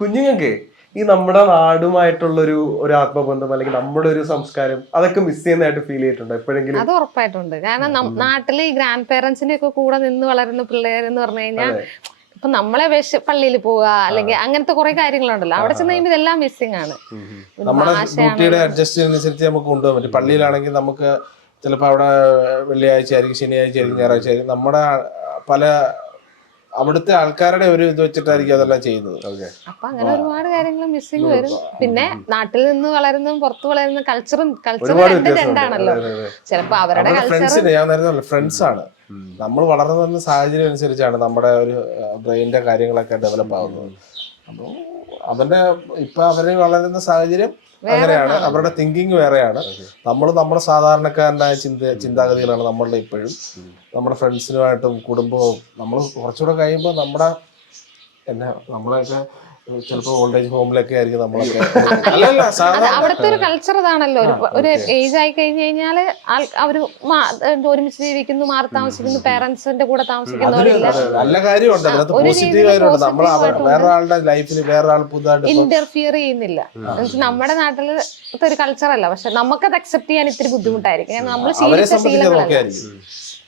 കുഞ്ഞുങ്ങൾക്ക് ഈ നമ്മുടെ നാടുമായിട്ടുള്ള ഒരു ആത്മബന്ധം അല്ലെങ്കിൽ നമ്മുടെ ഒരു സംസ്കാരം അതൊക്കെ മിസ് ചെയ്യുന്നതായിട്ട് ഫീൽ ചെയ്തിട്ടുണ്ടോ എപ്പോഴെങ്കിലും? അത് ഉറപ്പായിട്ടുണ്ട്. കാരണം നാട്ടില് ഈ ഗ്രാൻഡ് പേരൻസിന്റെ ഒക്കെ കൂടെ നിന്ന് വളരുന്ന പിള്ളേരെന്ന് പറഞ്ഞു കഴിഞ്ഞാൽ ഇപ്പൊ നമ്മളെ പള്ളിയിൽ പോവുക അല്ലെങ്കിൽ അങ്ങനത്തെ കുറെ കാര്യങ്ങളുണ്ടല്ലോ, അവിടെ ചെന്ന് കഴിയുമ്പോൾ ഇതെല്ലാം മിസ്സിംഗ് ആണ്. നമ്മുടെ ഡ്യൂട്ടിയുടെ അഡ്ജസ്റ്റ് അനുസരിച്ച് നമുക്ക് കൊണ്ടുപോകാൻ പറ്റും. പള്ളിയിലാണെങ്കിൽ നമുക്ക് ചിലപ്പോൾ അവിടെ വെള്ളിയാഴ്ച ആയിരിക്കും, ശനിയാഴ്ച ആയിരിക്കും, ഞായറാഴ്ച ആയിരിക്കും. നമ്മുടെ പല അവിടുത്തെ ആൾക്കാരുടെ ഒരു ഇത് വെച്ചിട്ടായിരിക്കും അതെല്ലാം ചെയ്യുന്നത്. അപ്പൊ അങ്ങനെ ഒരുപാട് കാര്യങ്ങൾ മിസ്സിംഗ് വരും. പിന്നെ നാട്ടിൽ നിന്ന് വളരുന്നതും പുറത്ത് വളരുന്ന കൾച്ചറും രണ്ടാണല്ലോ. ചിലപ്പോ അവരുടെ ഫ്രണ്ട്സിന് ഞാൻ നേരത്തെ ഫ്രണ്ട്സ് ആണ്. നമ്മൾ വളർന്നു വരുന്ന സാഹചര്യം അനുസരിച്ചാണ് നമ്മുടെ ഒരു ബ്രെയിനിന്റെ കാര്യങ്ങളൊക്കെ ഡെവലപ്പ് ആവുന്നത്. അപ്പോൾ അവന്റെ ഇപ്പൊ അവര് വളരുന്ന സാഹചര്യം അങ്ങനെയാണ്, അവരുടെ തിങ്കിങ് വേറെയാണ്. നമ്മുടെ സാധാരണക്കാരനായ ചിന്താഗതികളാണ് നമ്മളുടെ ഇപ്പോഴും. നമ്മുടെ ഫ്രണ്ട്സിനുമായിട്ടും കുടുംബവും നമ്മൾ കുറച്ചുകൂടെ കഴിയുമ്പോൾ നമ്മളെയൊക്കെ ചിലപ്പോൾ ഓൾഡ് ഏജ് ഹോമിലൊക്കെ ആയിരിക്കും നമ്മളൊക്കെ. അവിടുത്തെ ഒരു കൾച്ചർ ഇതാണല്ലോ. ഒരു ഏജ് ആയി കഴിഞ്ഞു കഴിഞ്ഞാല് അവര് ഒരുമിച്ച് ജീവിക്കുന്നു, മാറി താമസിക്കുന്നു, പേരൻസിന്റെ കൂടെ താമസിക്കുന്നവരില്ല. നല്ല കാര്യമുണ്ട്, അതിനകത്ത് പോസിറ്റീവ് കാര്യമുണ്ട്. നമ്മൾ വേറെ ആളുടെ ലൈഫിൽ വേറെ ആൾ പുതുതായിട്ട് ഇന്റർഫിയർ ചെയ്യുന്നില്ല. നമ്മുടെ നാട്ടിലത്തെ ഒരു കൾച്ചർ അല്ല, പക്ഷെ നമുക്കത് അക്സെപ്റ്റ് ചെയ്യാൻ ഇത്തിരി ബുദ്ധിമുട്ടായിരിക്കും. നമ്മൾ ശീലിച്ച ശീലങ്ങളല്ല.